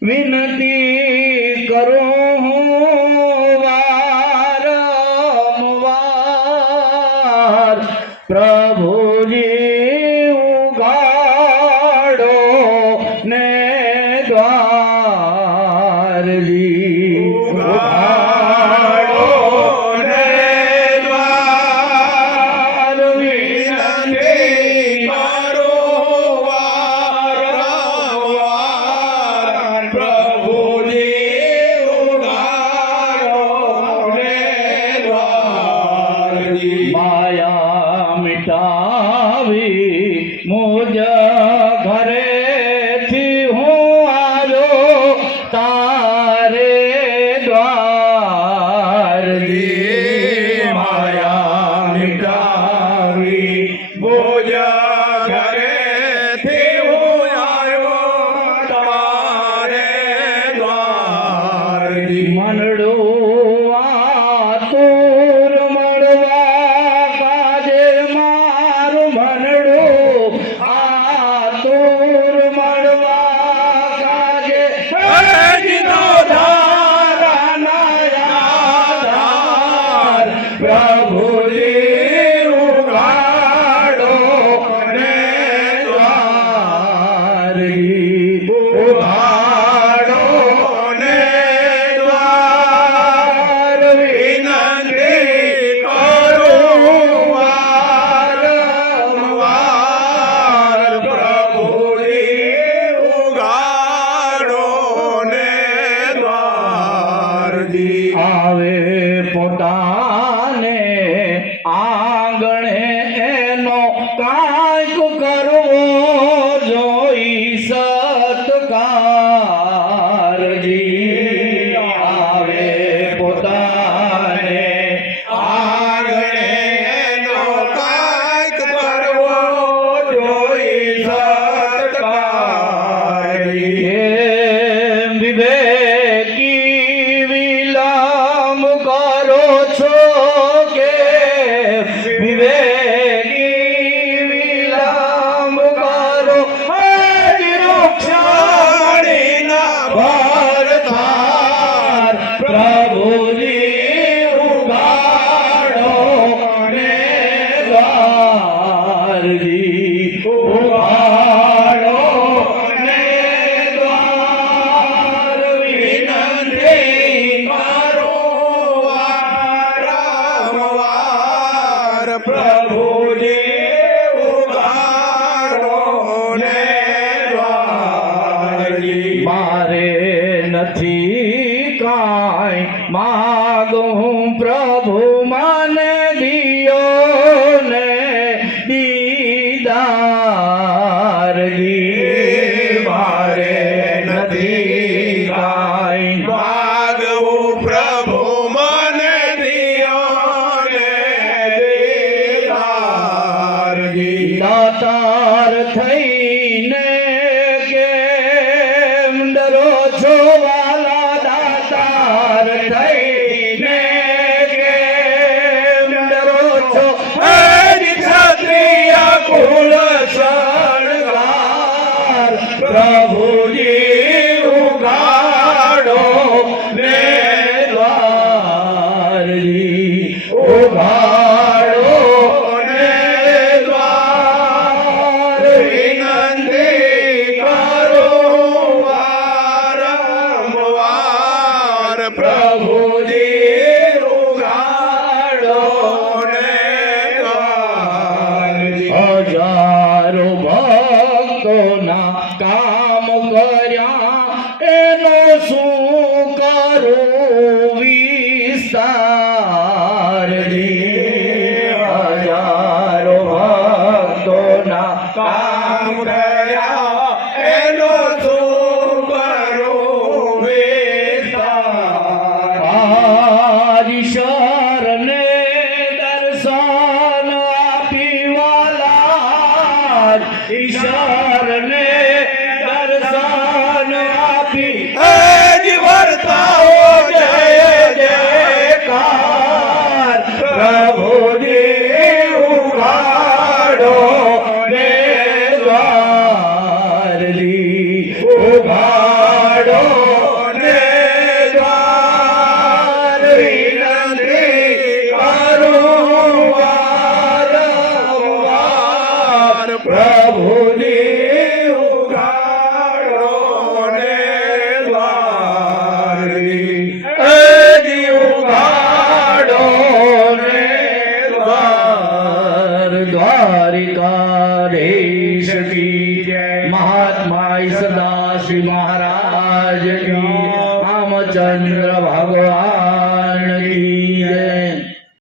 વિનતી કરું વારંવાર પ્રભુજી ઉઘાડો ને દ્વારજી ઉઘાડો ને દ્વાર વિનતી કરું વારંવાર પ્રભુજી ઉઘાડો ને દ્વારજી માયા મિટાવી મુજ ઘરેથી હું આવ્યો તારે દ્વારજી માયા મિટાવી મુજ ઘરેથી હું આવ્યો તારે દ્વારજી મનડું આતુર મળવા કાજે મારું મનડું આતુર મળવા કાજે હજીનો ધારાના આધાર પ્રભુજી ઉઘાડો ને દ્વારજી ઉઘાડો ને દ્વાર વિનંતી કરું વારંવાર પ્રભુજી ઉઘાડો ને દ્વારજી આવે પોતાને આંગણે એનો કાંઈક કરવો જોઈ સત્કારજી આવે પોતાને આંગણે એનો કાંઈક કરવો જોઈ સત્કારજી એમ વિવેકી વિલંબ કરો છો કે વિવેકી વિલંબ કરો વૃક્ષાણીના ભરતાર પ્રભુજી ઉઘાડો ને દ્વારજી ઉઘાડો ને દ્વાર વિનંતી કરું વારંવાર પ્રભુજી ઉઘાડો ને દ્વારજી મારે નથી કાંઈ માગું પ્રભુ મને દિયો ને દીદારજી મારે નથી કાંઈ માગું પ્રભુ મને દિયો ને દીદારજી દાતાર થઈને કેમ ડરો છો વાલા દાતાર થઈને કેમ ડરો છો ક્ષત્રિય કુલ શણગાર પ્રભુજી ઉઘાડો ને દ્વારજી ઉઘાડો ને દ્વાર વિનંતી કરું વારંવાર પ્રભુજી ઉઘાડો ને દ્વારજી હજારો ભક્તોના કામ કર્યા એનો શું કરું વિસ્તારજી હજારો ભક્તોના કામ કર્યા એનો શું કરું વિસ્તાર ઈશ્વરને દર્શન આપી વાલા ઈશ્વરને દર્શન આપી વર્તાઓ જય જયકાર પ્રભુ દ્વારિકાધીશ કી જય. મહાત્મા સદા શ્રી મહારાજ